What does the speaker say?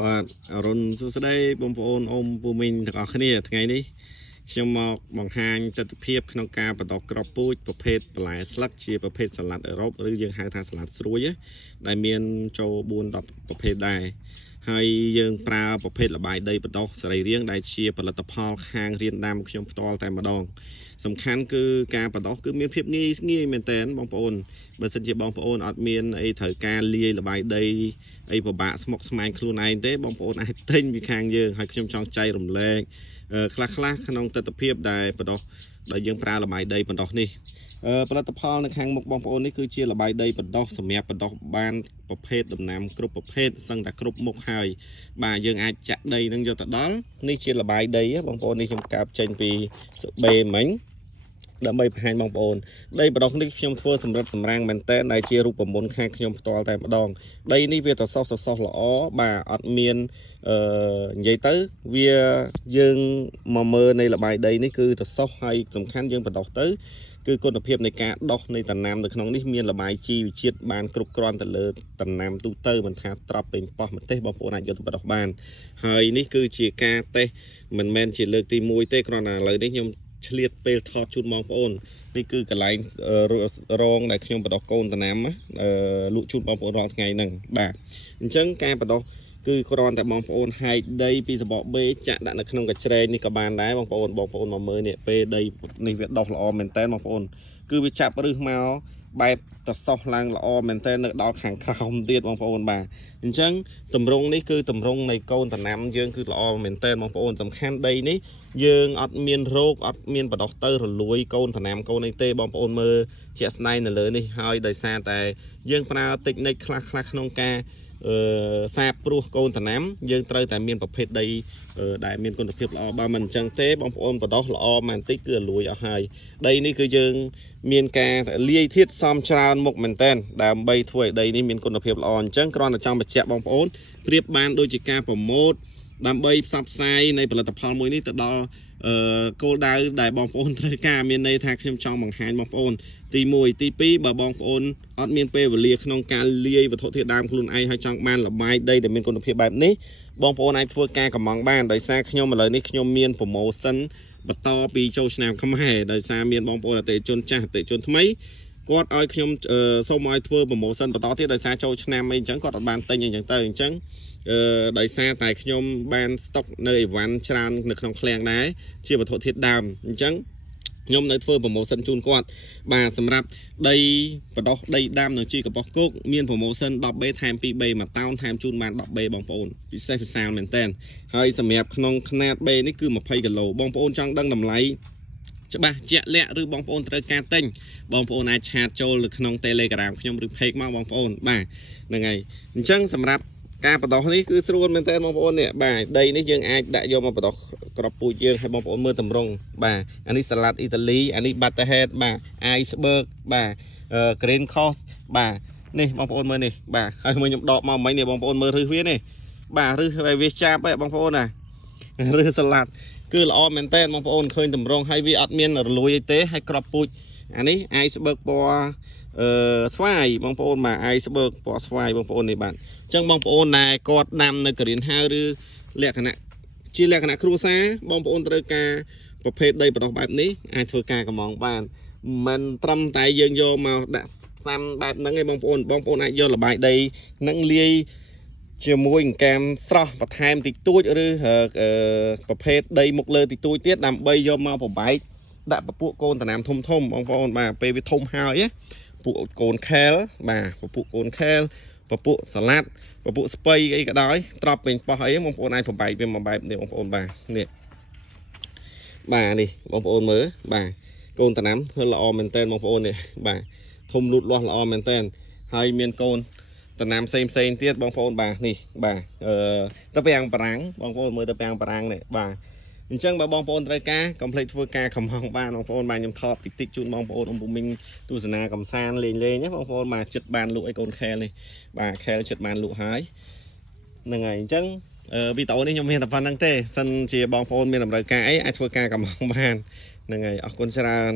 បាទអរុនសួស្តីបងប្អូនអ៊ំពូមីងទាំងអស់គ្នាថ្ងៃនេះខ្ញុំមកបង្ហាញទស្សនវិជ្ជាក្នុងការបដកក្របពូជប្រភេទបន្លែស្លឹកជាប្រភេទសាឡាត់អឺរ៉ុបឬយើងហៅថាសាឡាត់ស្រួយដែលមានចូល4-10ប្រភេទដែរហើយយើងប្រើប្រភេទលបាយដីបដោះសរីរាង្គដែលជាផលិតផលខាងរៀនដាំខ្ញុំផ្ទាល់តែម្ដងសំខាន់គឺការបដោះគឺមានភាពងាយមែនតើបងប្អូនបើសិនជាបងប្អូនអត់មានអីត្រូវការលាយលបាយដីអីពិបាកស្មុគស្មាញខ្លួនឯងទេបងប្អូនអាចទិញពីខាងយើងហើយខ្ញុំចង់ចែករំលែកខ្លះក្នុងទស្សនវិជ្ជាដែលបដោះដែលយើងប្រើលបាយដីបដោះនេះផលិតផលនៅខាងមុខបងប្អូននេះគឺជាលបាយដីបដោះសម្រាប់បដោះបានប្រភេទដំណាំគ្រប់ប្រភេទសឹងតែគ្រប់មុខហើយបាទយើងអាចចាក់ដីនឹងយកទៅដល់នេះជាលបាយដីបងប្អូននេះខ្ញុំកើបចេញពីសបេមិញដើម្បីបង្ហាញបងប្អូនដីបដោះនេះខ្ញុំធ្វើសម្រាប់សម្រាំងមែនតើដែលជារូបមន្តខាងខ្ញុំផ្ទាល់តែម្ដងដីនេះវាទៅសោះល្អបាទអត់មាននិយាយទៅវាយើងមកមើលនៃលបាយដីនេះគឺទៅសោះហើយសំខាន់យើងបដោះទៅគឺគុណភាពនៃការដោះនៃដំណាំនៅក្នុងនេះមានលបាយជីវជាតិបានគ្រប់គ្រាន់ទៅលើដំណាំទូទៅមិនថាត្រប់ពេញប៉ោះម្ទេសបងប្អូនអាចយកទៅបដោះបានហើយនេះគឺជាការតេស្តមិនមែនជាលើកទី1ទេគ្រាន់តែឥឡូវនេះខ្ញុំឆ្លៀតពេលថតជូនបងប្អូននេះគឺកន្លែងរងដែលខ្ញុំបដោះកូនដំណាំលក់ជូនបងប្អូនរាល់ថ្ងៃហ្នឹងបាទអញ្ចឹងការបដោះគឺគ្រាន់តែបងប្អូនហែកដីពីសបកបេចាក់ដាក់នៅក្នុងកញ្ច្រែងនេះក៏បានដែរបងប្អូនមកមើលនេះពេលដីនេះវាដោះល្អមែនតើបងប្អូនគឺវាចាប់រឹសមកបែបតសោះឡើងល្អមែនតើនៅដល់ខាងក្រោមទៀតបងប្អូនបាទអញ្ចឹងតម្រង់នេះគឺតម្រង់នៃកូនដំណាំយើងគឺល្អមែនតើបងប្អូនសំខាន់ដីនេះយើងអត់មានរោគអត់មានបដោះទៅរលួយកូនដំណាំកូននេះទេបងប្អូនមើលជាក់ស្ដែងនៅលើនេះហើយដោយសារតែយើងប្រើតិចនិចខ្លះក្នុងការសាបព្រោះកូនដំណាំយើងត្រូវតែមានប្រភេទដីដែលមានគុណភាពល្អបើមិនអញ្ចឹងទេបងប្អូនបដោះល្អមែនតិចគឺលួយអស់ហើយដីនេះគឺយើងមានការលាយធាតុសំច្រើនមុខមែនតើដើម្បីធ្វើឲ្យដីនេះមានគុណភាពល្អអញ្ចឹងគ្រាន់តែចង់បញ្ជាក់បងប្អូនប្រៀបបានដូចជាការប្រម៉ូទដើម្បីផ្សព្វផ្សាយនៃផលិតផលមួយនេះទៅដល់គោលដៅដែលបងប្អូនត្រូវការមានន័យថាខ្ញុំចង់បង្ហាញបងប្អូនទី1ទី2បើបងប្អូនអត់មានពេលវេលាក្នុងការលាយវត្ថុធាតុដើមខ្លួនឯងហើយចង់បានលបាយដីដែលមានគុណភាពបែបនេះបងប្អូនអាចធ្វើការកម្មង់បានដោយសារខ្ញុំឥឡូវនេះខ្ញុំមានប្រូម៉ូសិនបន្តពីចូលឆ្នាំខ្មែរដោយសារមានបងប្អូនអតិថិជនចាស់អតិថិជនថ្មីគាត់ឲ្យខ្ញុំសូមឲ្យធ្វើប្រូម៉ូសិនបន្តទៀតដោយសារចូលឆ្នាំអីអញ្ចឹងគាត់អត់បានទិញអីអញ្ចឹងទៅអញ្ចឹងដោយសារតែខ្ញុំបានស្តុកនៅអីវ៉ាន់ច្រើននៅក្នុងឃ្លាំងដែរជាវត្ថុធាតុដើមអញ្ចឹងខ្ញុំនៅធ្វើប្រូម៉ូសិនជូនគាត់បាទសម្រាប់ដីបដោះដីដាំនៅជីកបោះគោកមានប្រូម៉ូសិន 10B ថែម 2B មួយតោនថែមជូនបាន 10B បងប្អូនពិសេសពិសាលមែនតើហើយសម្រាប់ក្នុងຂະຫນាត B នេះគឺ20គីឡូបងប្អូនចង់ដឹងតម្លៃច្បាស់ជាក់លាក់ឬបងប្អូនត្រូវការទិញបងប្អូនអាចឆាតចូលនៅក្នុង Telegram ខ្ញុំឬ Page មកបងប្អូនបាទហ្នឹងហើយអញ្ចឹងសម្រាប់ការបដោះនេះគឺស្រួលមែនតើបងប្អូននេះបាទដីនេះយើងអាចដាក់យកមកបដោះក្របពូជយើងឲ្យបងប្អូនមើលតម្រង់បាទអានេះសាឡាត់អ៊ីតាលីអានេះ Butterhead បាទ Iceberg បាទ Green Cross បាទនេះបងប្អូនមើលនេះបាទហើយខ្ញុំដកមកមិញនេះបងប្អូនមើលរឹសវានេះបាទរឹសហើយវាចាប់ហ៎បងប្អូនណារឹសសាឡាត់គឺល្អមែនតើបងប្អូនឃើញតម្រង់ហើយវាអត់មានរលួយអីទេហើយក្របពូជអានេះ Iceberg ពណ៌ស្វាយបងប្អូនបាទ Iceberg ពណ៌ស្វាយបងប្អូននេះបាទអញ្ចឹងបងប្អូនដែលគាត់ដាំនៅក្រៀនហាវឬលក្ខណៈជាលក្ខណៈគ្រួសារបងប្អូនត្រូវការប្រភេទដីបដោះបែបនេះអាចធ្វើការកម្មង់បានមិនត្រឹមតែយើងយកមកដាក់ផ្សំបែបហ្នឹងឯងបងប្អូនអាចយកលបាយដីហ្នឹងលាយជាមួយអង្កាមស្រស់បន្ថែមតិចតួចឬប្រភេទដីមុខលើតិចតួចទៀតដើម្បីយកមកប្របែកដាក់ពពួកកូនដំណាំធំបងប្អូនបាទពេលវាធំហើយពួកកូនខែលបាទពពួកកូនខែលពពួកសាឡាត់ពពួកស្ពៃអីក៏ដោយត្រប់ពេញប៉ោះអីបងប្អូនអាចប្របែកវាមកបែបនេះបងប្អូនបាទនេះបាទនេះបងប្អូនមើលបាទកូនដំណាំធ្វើល្អមែនតើបងប្អូននេះបាទធំលូតលាស់ល្អមែនតើហើយមានកូនដំណាំផ្សេងទៀតបងប្អូនបាទនេះបាទទៅពាំងប្រាំងបងប្អូនមើលទៅពាំងប្រាំងនេះបាទអញ្ចឹងបើបងប្អូនត្រូវការកុំភ្លេចធ្វើការខំហងបានបងប្អូនបាទខ្ញុំថតតិចជូនបងប្អូនអំពុំមីងទស្សនាកំសាន្តលេងណាបងប្អូនបាទចិត្តបានលក់អីកូនខែលនេះបាទខែលចិត្តបានលក់ហើយហ្នឹងហើយអញ្ចឹងវីដេអូនេះខ្ញុំមានតែប៉ុណ្្នឹងទេសិនជាបងប្អូនមានតម្រូវការអីអាចធ្វើការកំហងបានហ្នឹងហើយអរគុណច្រើន